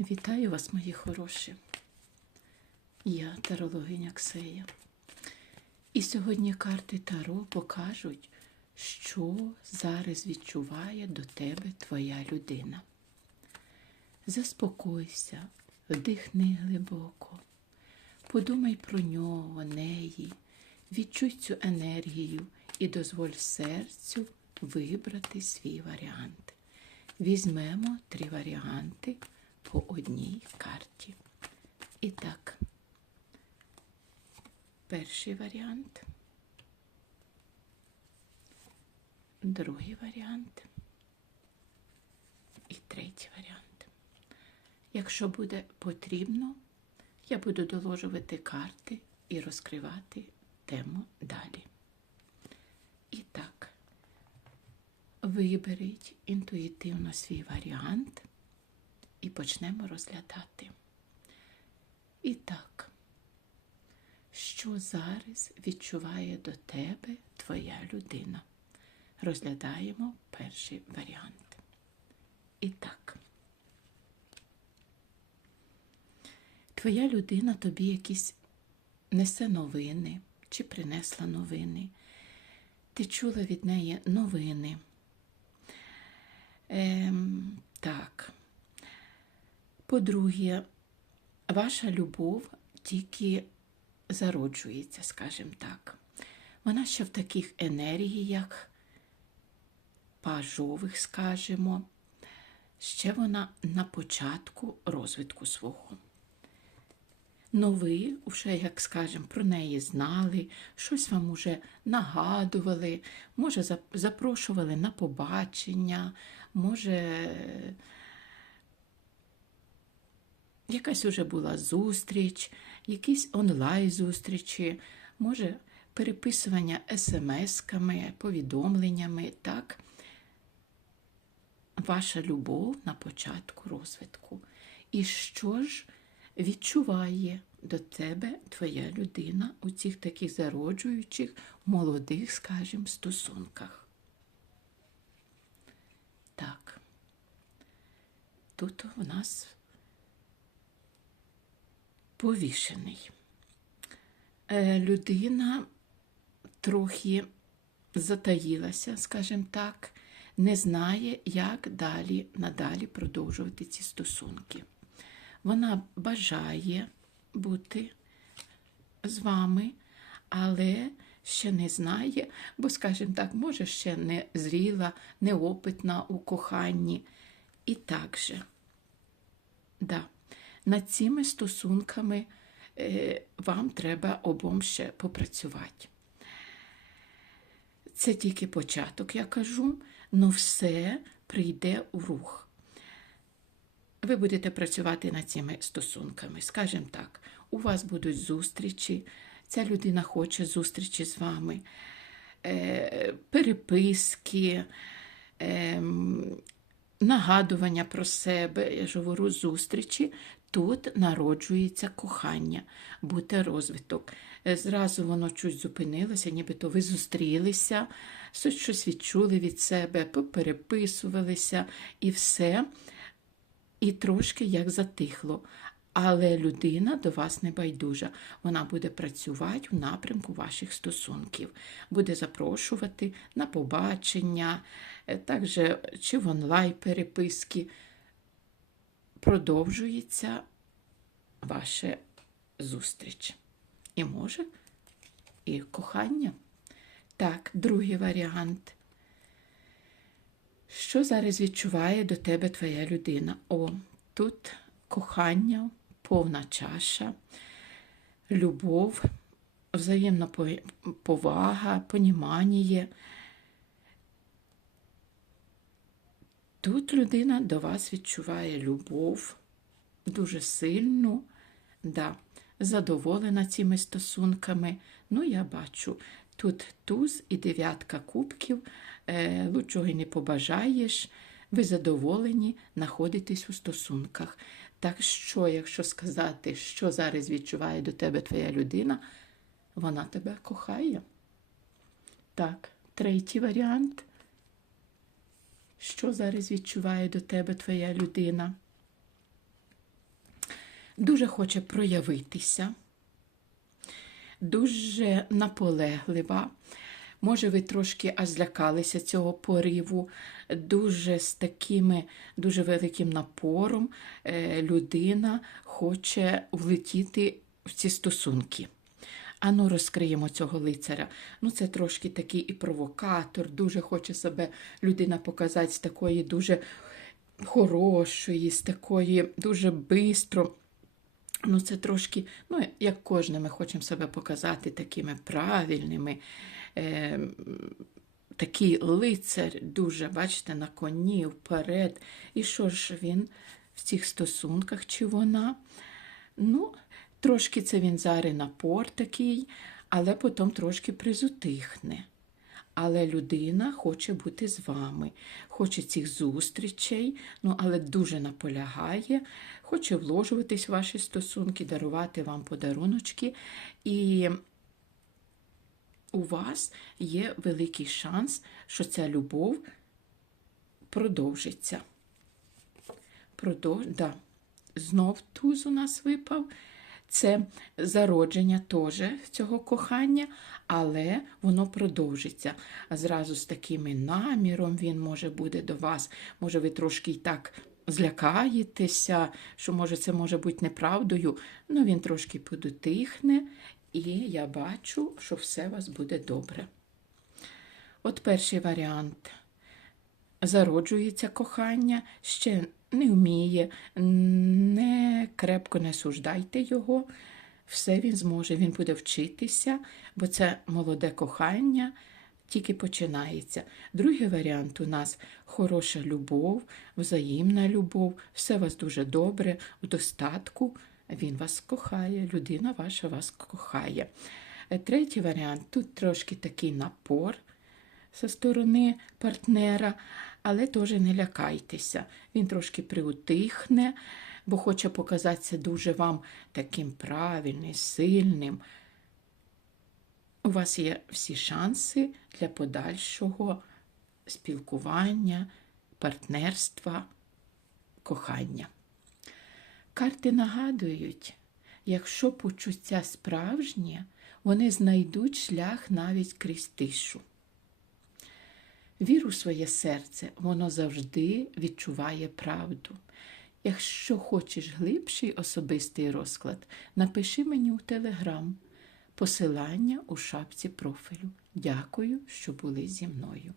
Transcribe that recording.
Вітаю вас, мої хороші. Я тарологиня Ксея. І сьогодні карти Таро покажуть, що зараз відчуває до тебе твоя людина. Заспокойся, вдихни глибоко, подумай про нього, неї, відчуй цю енергію і дозволь серцю вибрати свій варіант. Візьмемо три варіанти по одній карті. І так, перший варіант, другий варіант і третій варіант. Якщо буде потрібно, я буду доложувати карти і розкривати тему далі. І так, виберіть інтуїтивно свій варіант і почнемо розглядати. І так, що зараз відчуває до тебе твоя людина? Розглядаємо перший варіант. І так, твоя людина тобі якісь несе новини чи принесла новини. Ти чула від неї новини. Ем. По-друге, ваша любов тільки зароджується, скажімо так. Вона ще в таких енергіях, пажових, скажімо, ще вона на початку розвитку свого. Ну ви вже, як скажемо, про неї знали, щось вам уже нагадували, може, запрошували на побачення, може, якась уже була зустріч, якісь онлайн-зустрічі, може, переписування смс-ками, повідомленнями, так? Ваша любов на початку розвитку. І що ж відчуває до тебе твоя людина у цих таких зароджуючих, молодих, скажімо, стосунках? Так. Тут у нас повішений. Е, Людина трохи затаїлася, скажімо так, не знає, як далі надалі продовжувати ці стосунки. Вона бажає бути з вами, але ще не знає, бо, скажімо так, може, ще не зріла, неопитна у коханні. І так же, да, над цими стосунками е, вам треба обом ще попрацювати. Це тільки початок, я кажу, але все прийде у рух. Ви будете працювати над цими стосунками. Скажімо так, у вас будуть зустрічі, ця людина хоче зустрічі з вами, е, переписки, е, нагадування про себе, говорю, зустрічі. Тут народжується кохання, буде розвиток. Е, Зразу воно чуть зупинилося, нібито ви зустрілися, щось відчули від себе, попереписувалися і все і трошки як затихло. Але людина до вас не байдужа. Вона буде працювати в напрямку ваших стосунків, буде запрошувати на побачення, е, також чи в онлайн переписки. Продовжується ваша зустріч. І може, і кохання. Так, другий варіант. Що зараз відчуває до тебе твоя людина? О, тут кохання, повна чаша, любов, взаємна повага, понімання. Тут людина до вас відчуває любов дуже сильну, да, задоволена цими стосунками. Ну, я бачу, тут туз і дев'ятка кубків, е, лучшого й не побажаєш. Ви задоволені знаходитесь у стосунках. Так що, якщо сказати, що зараз відчуває до тебе твоя людина, вона тебе кохає. Так, третій варіант. Що зараз відчуває до тебе твоя людина? дуже хоче проявитися, дуже наполеглива. Може, ви трошки аж злякалися цього пориву, дуже з такими дуже великим напором е, людина хоче влетіти в ці стосунки. Ану, розкриємо цього лицаря. Ну, це трошки такий і провокатор, дуже хоче себе людина показати з такої дуже хорошої, з такої дуже бистро. Ну, це трошки, ну, як кожне, ми хочемо себе показати такими правильними. Е, такий лицар, дуже, бачите, на коні вперед. І що ж він в цих стосунках, чи вона? Ну, трошки це він зараз напор такий, але потім трошки призутихне. Але людина хоче бути з вами, хоче цих зустрічей, ну але дуже наполягає, хоче вложуватись в ваші стосунки, дарувати вам подаруночки. І у вас є великий шанс, що ця любов продовжиться. Продовж... Да. Знов туз у нас випав. Це зародження теж цього кохання, але воно продовжиться. Зразу з таким наміром він може буде до вас. Може, ви трошки й так злякаєтеся, що може це може бути неправдою. Ну він трошки подотихне, і я бачу, що все у вас буде добре. От перший варіант. Зароджується кохання, ще не вміє, не крепко не суждайте його, все він зможе, він буде вчитися, бо це молоде кохання тільки починається. Другий варіант у нас хороша любов, взаємна любов, все у вас дуже добре, в достатку. Він вас кохає, людина ваша вас кохає. Е, Третій варіант тут трошки такий напор зі сторони партнера, але теж не лякайтеся. Він трошки приутихне, бо хоче показатися дуже вам таким правильним, сильним. У вас є всі шанси для подальшого спілкування, партнерства, кохання. Карти нагадують, якщо почуття справжнє, вони знайдуть шлях навіть крізь тишу. Вір у своє серце, воно завжди відчуває правду. Якщо хочеш глибший особистий розклад, напиши мені у телеграм. Посилання у шапці профілю. Дякую, що були зі мною.